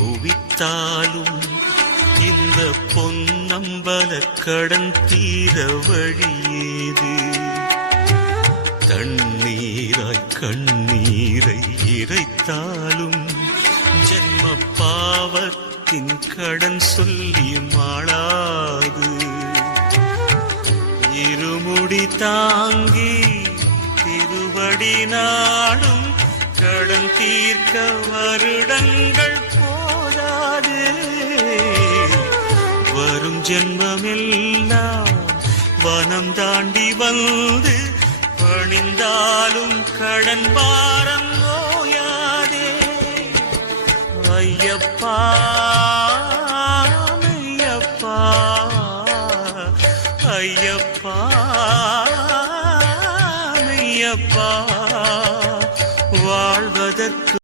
குவித்தாலும் இந்த பொன்னம்பல கடன் தீர வழியேது. தண்ணீராய் கண்ணீரை இறைத்தாலும் ஜென்ம பாவத்தின் கடன் சொல்லி மாளாது. இருமுடி தாங்கி திருவடி நாடும் கடன் தீர்க்க வருடங்கள் போதாது. வரும் ஜென்மமெல்லாம் வனம் தாண்டி வந்து பணிந்தாலும் கடன் பாரம்